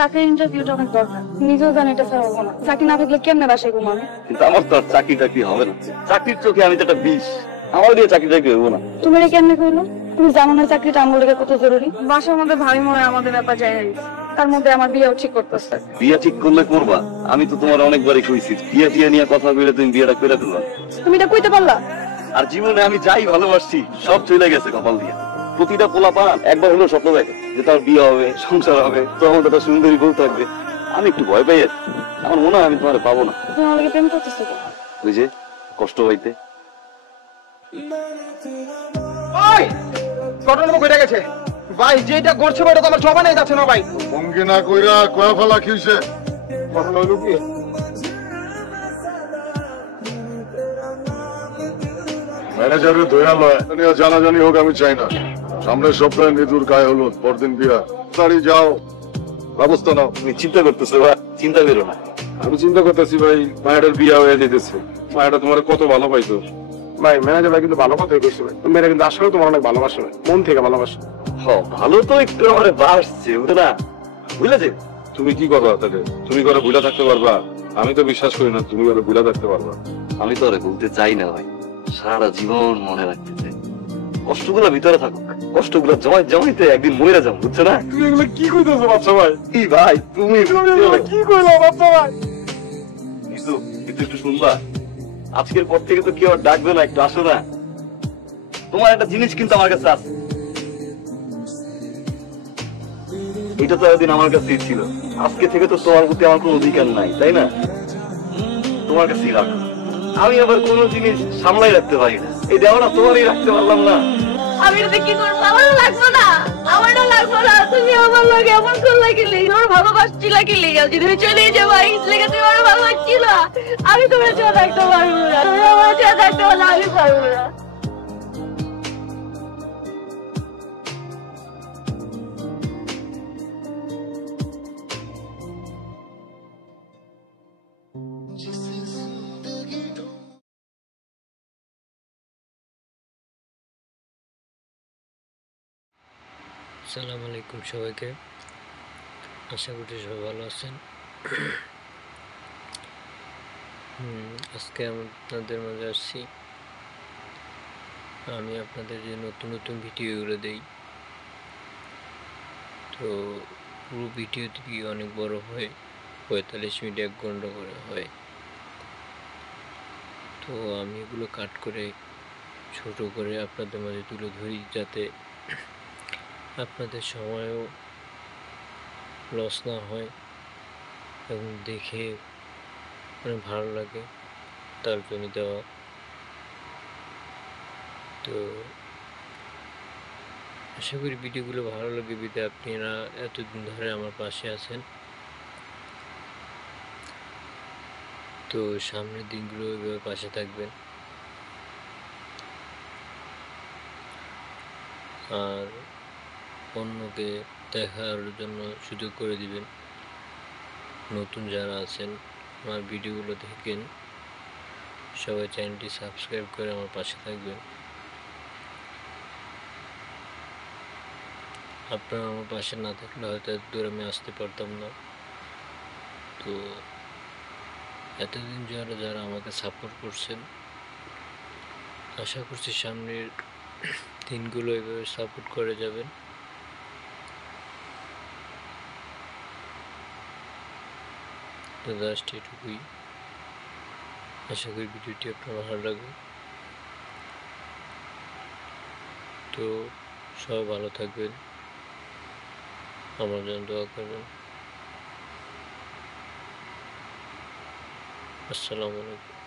চাকরির ইন্টারভিউটা অনেক দরকার, নিজেও জানি এটা ছাড়া হবো না। চাকরি না থাকলে কেমনে বাসায় ঘুমাবে? কিন্তু আমার তো আর চাকরি টাকরি হবে না। চাকরির চোখে আমি তো একটা বিষ, আমার দিয়ে চাকরি টাকরি হবো না। তুমি এটা কেমনে করলো? তুমি জানো না চাকরিটা আমার লেগে কত জরুরি? বাসার মধ্যে ভাই মনে আমাদের ব্যাপার যাই, তার মধ্যে আমার বিয়েও ঠিক করতেছে। বিয়ে ঠিক করলে করবা, আমি তো তোমার অনেকবারই কইছি বিয়ে টিয়ে নিয়ে কথা বলে তুমি বিয়েটা করে দিলা। তুমি এটা কইতে পারলা? আর জীবনে আমি যাই ভালোবাসছি সব চলে গেছে কপাল দিয়ে। প্রতিটা পোলাপান একবার হলেও স্বপ্ন দেখে যে তার বিয়ে হবে, সংসার হবে, তখন একটা সুন্দরী বউ থাকবে। আমি একটু ভয় পাই, আমার মনে হয় আমি তোমার পাবো না। তুমি আমার লাগে প্রেম করতেছো কেন? ওই যে কষ্ট পাইতে। ঘটনা কইরা গেছে ভাই, যেটা করছে ওটা তো আমার জবানে যাচ্ছে না ভাই। অঙ্গে না কইরা কয়া ফেলা কি হইছে? ঘটনা হলো কি, ম্যানেজারের ধইরা লয় নিয়ে জানাজানি হোক আমি চাই না। সামনের সপ্তাহে নিদুর গায়ে হলো, পরদিন বিয়া। তাড়ি যাও, ব্যবস্থা নাও। তুমি চিন্তা করতেছো বা চিন্তা করো না। আমি চিন্তা করতেছি ভাই, মায়ের বিয়া হয়ে যেতেছে। মায়েরা তোমার কত ভালো পাইতো ভাই ম্যানেজার ভাই কিন্তু ভালো কথাই কইছে ভাই। মেয়েরা কিন্তু আসলে তোমার অনেক ভালোবাসে ভাই, মন থেকে ভালোবাসে। ভালো তো একটু আমার বাসছে বুঝো না, বুঝলে যে তুমি কি করবা তাহলে? তুমি করে ভুলা থাকতে পারবা? আমি তো বিশ্বাস করি না তুমি করে ভুলা থাকতে পারবা। আমি তো আরে বলতে চাই না ভাই, সারা জীবন মনে রাখতে চাই। কষ্টগুলো ভিতরে থাকুক, কষ্টগুলো জমাইতে একদিন মরে যাবো, বুঝছো না? তুমি এগুলো কি কইতেছো বাচ্চা ভাই? কি ভাই তুমি কি কইলা বাচ্চা ভাই? একটু শুনবা, আজকের পর থেকে তো কেউ আর ডাকবে না, একটু আসো না। তোমার একটা জিনিস কিন্তু আমার কাছে আছে, এটা তো একদিন আমার কাছেই ছিল। আজকে থেকে তো তোমার প্রতি আমার কোনো অধিকার নাই, তাই না? তোমার কাছেই রাখো। আমি আবার কোনো জিনিস সামলাই রাখতে পারি না, এই দেওয়াটা তোমারই রাখতে পারলাম না। আমি এটা কি করবো? আমারও লাগবে না, আমারও লাগবে না। তুমি আমার লাগে এমন করলে কি লেগে? আমার ভালোবাসছিলা কি লেগে? যদি তুমি চলে যাবো লেগে, তুমি আমার ভালোবাসছিল। আমি তোমার চেয়ে থাকতে পারবো না, তুমি আমার চেয়ে থাকতে পারলে আমি পারবো না। আসসালামু আলাইকুম সবাইকে, আশা করি সবাই ভালো আছেন। আজকে আপনাদের মাঝে আসছি, আমি আপনাদের যে নতুন নতুন ভিডিওগুলো দেই, তো পুরো ভিডিওটি অনেক বড় হয়, 45 মিনিট 1 ঘন্টা করে হয়। তো আমি এগুলো কাট করে ছোট করে আপনাদের মাঝে তুলে ধরি, যাতে আপনাদের সময়ও লস না হয় এবং দেখে অনেক ভালো লাগে, তার জন্য দেওয়া। তো আশা করি ভিডিওগুলো ভালো লাগে, বিধায় আপনারা এতদিন ধরে আমার পাশে আছেন। তো সামনের দিনগুলো এভাবে পাশে থাকবেন, আর অন্যকে দেখার জন্য সুযোগ করে দিবেন। নতুন যারা আছেন আমার ভিডিওগুলো দেখেন, সবাই চ্যানেলটি সাবস্ক্রাইব করে আমার পাশে থাকবেন। আপনারা আমার পাশে না থাকলে হয়তো এত দূর আমি আসতে পারতাম না। তো এতদিন যারা আমাকে সাপোর্ট করছেন, আশা করছি সামনের দিনগুলো এভাবে সাপোর্ট করে যাবেন। তো জাস্ট এটুকুই, আশা করি ভিডিওটি আপনার ভালো লাগবে। তো সবাই ভালো থাকবেন, আমার জন্য দোয়া করবেন। আসসালামু আলাইকুম।